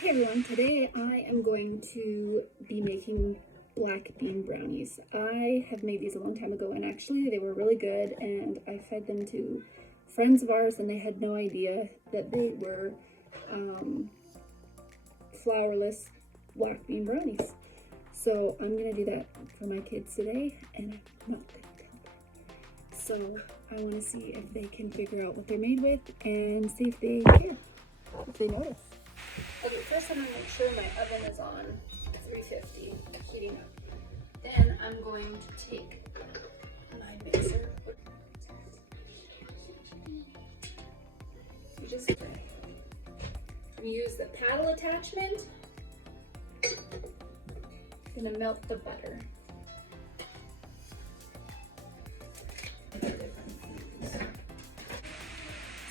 Hey everyone, today I am going to be making black bean brownies. I have made these a long time ago and actually they were really good, and I fed them to friends of ours and they had no idea that they were flourless black bean brownies. So I'm gonna do that for my kids today and I'm not gonna tell them. So I wanna see if they can figure out what they're made with and see if they care, if they notice. Okay, first I'm going to make sure my oven is on 350, heating up. Then I'm going to take my mixer. You just use the paddle attachment. I'm going to melt the butter.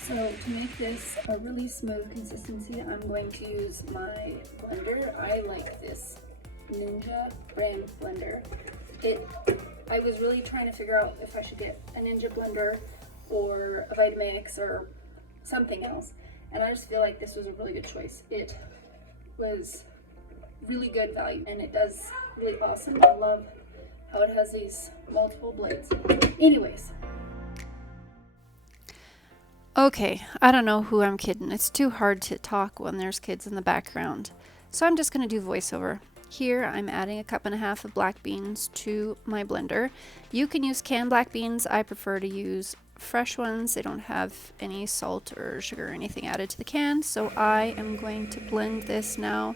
So to make this a really smooth consistency, I'm going to use my blender. I like this Ninja brand blender. I was really trying to figure out if I should get a Ninja blender or a Vitamix or something else, and I just feel like this was a really good choice. It was really good value and it does really awesome. I love how it has these multiple blades. Anyways. Okay, I don't know who I'm kidding. It's too hard to talk when there's kids in the background. So I'm just going to do voiceover. Here I'm adding 1.5 cups of black beans to my blender. You can use canned black beans. I prefer to use fresh ones. They don't have any salt or sugar or anything added to the can. So I am going to blend this now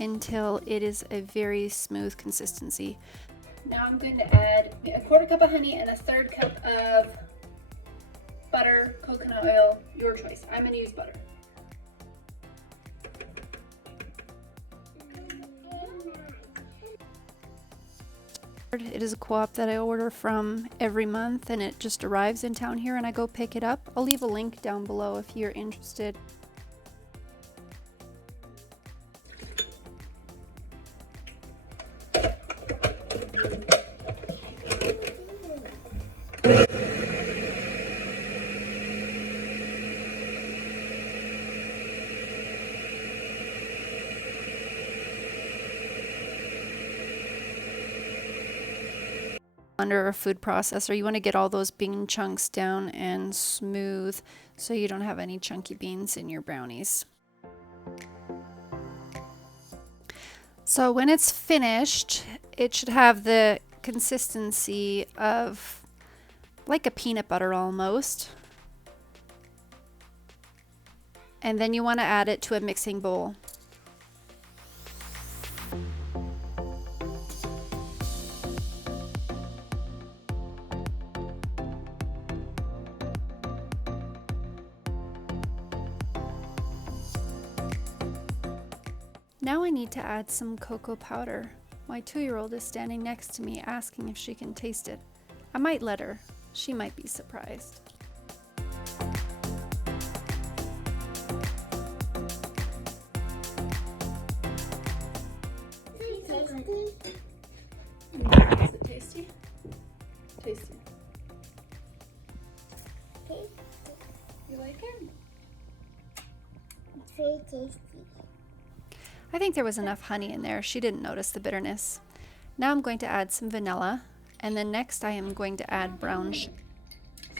until it is a very smooth consistency. Now I'm going to add 1/4 cup of honey and 1/3 cup of butter, coconut oil, your choice. I'm going to use butter. It is a co-op that I order from every month and it just arrives in town here and I go pick it up. I'll leave a link down below if you're interested. Under a food processor, you want to get all those bean chunks down and smooth so you don't have any chunky beans in your brownies. So when it's finished, it should have the consistency of like a peanut butter almost. And then you want to add it to a mixing bowl. Now I need to add some cocoa powder. My 2-year-old is standing next to me asking if she can taste it. I might let her. She might be surprised. Is it tasty? Tasty. You like it? It's very tasty. I think there was enough honey in there. She didn't notice the bitterness. Now I'm going to add some vanilla, and then next I am going to add brown sugar.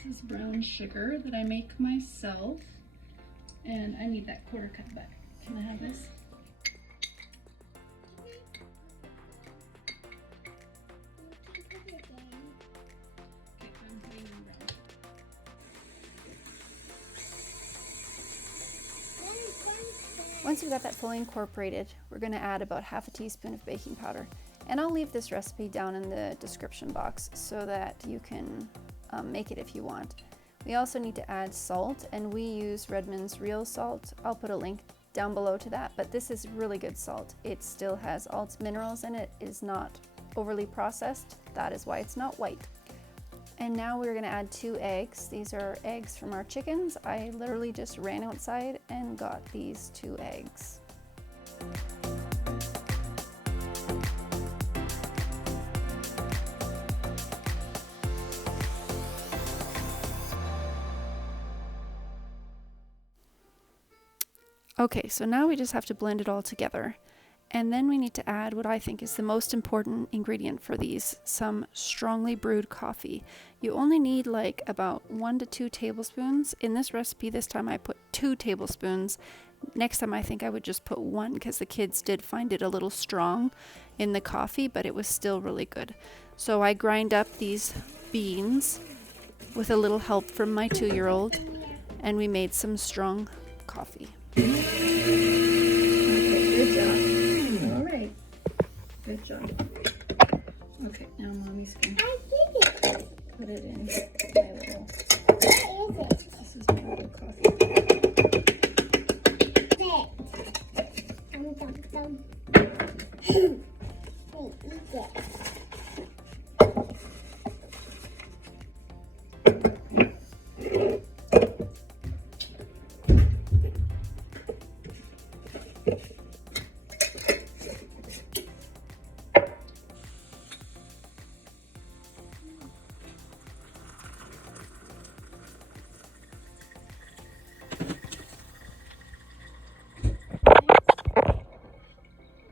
This is brown sugar that I make myself, and I need that 1/4 cup back. Can I have this? Once you've got that fully incorporated, we're going to add about 1/2 teaspoon of baking powder. And I'll leave this recipe down in the description box so that you can make it if you want. We also need to add salt, and we use Redmond's real salt. I'll put a link down below to that, but this is really good salt. It still has all its minerals in it, is not overly processed. That is why it's not white. And now we're going to add 2 eggs. These are eggs from our chickens. I literally just ran outside and got these 2 eggs. Okay, so now we just have to blend it all together. And then we need to add what I think is the most important ingredient for these, some strongly brewed coffee. You only need like about 1 to 2 tablespoons. In this recipe this time I put 2 tablespoons. Next time I think I would just put 1 because the kids did find it a little strong in the coffee, but it was still really good. So I grind up these beans with a little help from my 2-year-old, and we made some strong coffee. Okay, good job. All right. Good job. Okay, now mommy's going to I did it. put it in my little, What is it? this is my little coffee. Dum. Eat it.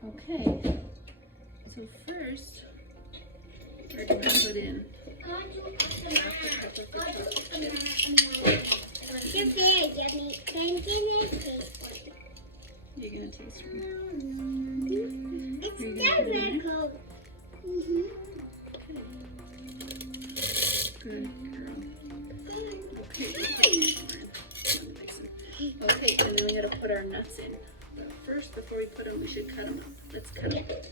Okay, so first we're going to put in You're very yummy. Can you taste? you're going to taste it. It's miracle. Good girl. Okay, and then we gotta put our nuts in. But first, before we put them, we should cut them up. Let's cut them up.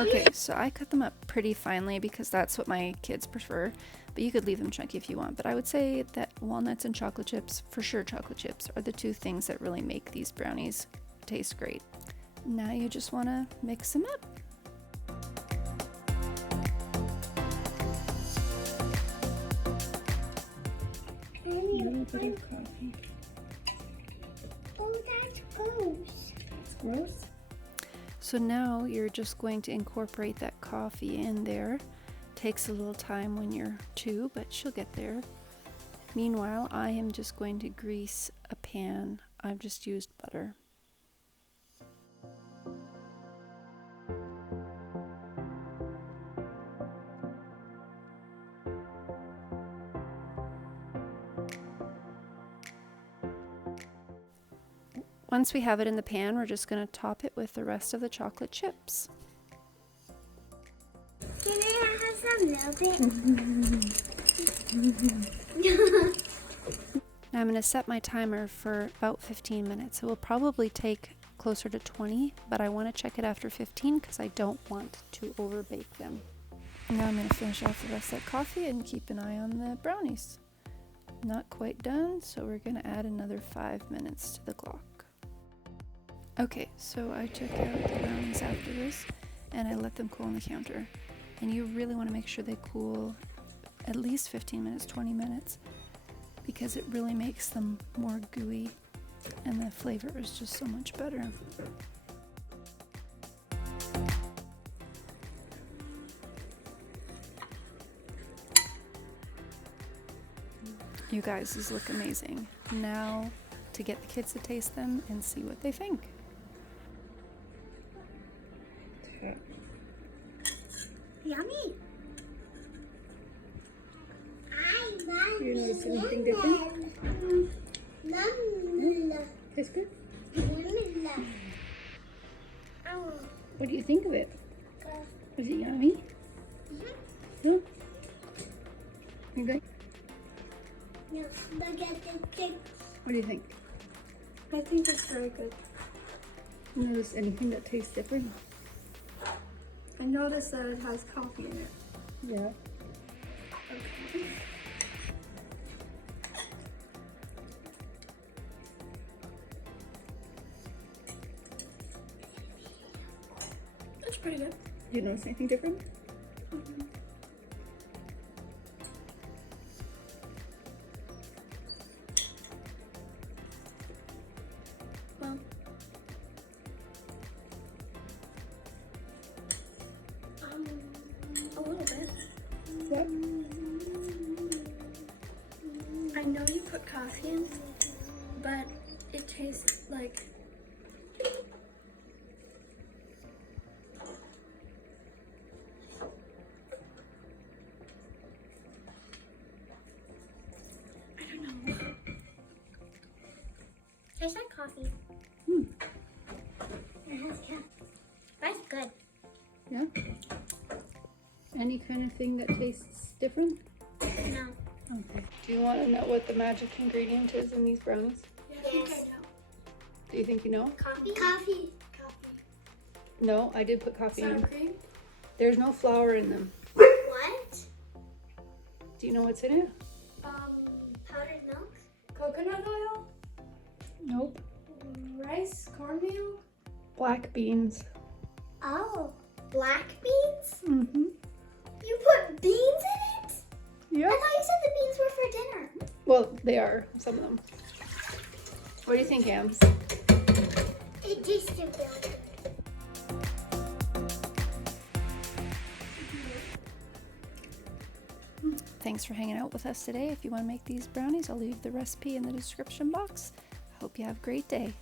Okay, so I cut them up pretty finely because that's what my kids prefer, but you could leave them chunky if you want. But I would say that walnuts and chocolate chips, for sure chocolate chips, are the 2 things that really make these brownies taste great. Now you just want to mix them up. A little bit of coffee. Oh, that's gross. It's gross. So now you're just going to incorporate that coffee in there. Takes a little time when you're 2, but she'll get there. Meanwhile, I am just going to grease a pan. I've just used butter. Once we have it in the pan, we're just going to top it with the rest of the chocolate chips. Can I have some milk? Now I'm going to set my timer for about 15 minutes. It will probably take closer to 20, but I want to check it after 15 because I don't want to overbake them. Now I'm going to finish off the rest of that coffee and keep an eye on the brownies. Not quite done, so we're going to add another 5 minutes to the clock. Okay, so I took out the brownies after this and I let them cool on the counter. And you really want to make sure they cool at least 15 minutes, 20 minutes, because it really makes them more gooey and the flavor is just so much better. You guys, these look amazing. Now to get the kids to taste them and see what they think. Yummy. Do you notice anything different? Tastes good? What do you think of it? Was it yummy? No? You good? What do you think? I think it's very good. You notice anything that tastes different? I noticed that it has coffee in it. Yeah. Okay. That's pretty good. Do you notice anything different? Well, a little bit. What? I know you put coffee in, but It tastes like I don't know. Tastes like coffee. Yeah. That's good. Yeah? Any kind of thing that tastes different? No. Okay. Do you want to know what the magic ingredient is in these brownies? Yes. Do you think you know? Coffee. Coffee. No, I did put coffee Sour in. cream? There's no flour in them. What? Do you know what's in it? Powdered milk. Coconut oil? Nope. Rice? Cornmeal? Black beans. Oh, black beans? Mm-hmm. You put beans in it? Yeah. I thought you said the beans were for dinner. Well, they are, some of them. What do you think, Ams? It tasted really good. Thanks for hanging out with us today. If you want to make these brownies, I'll leave the recipe in the description box. I hope you have a great day.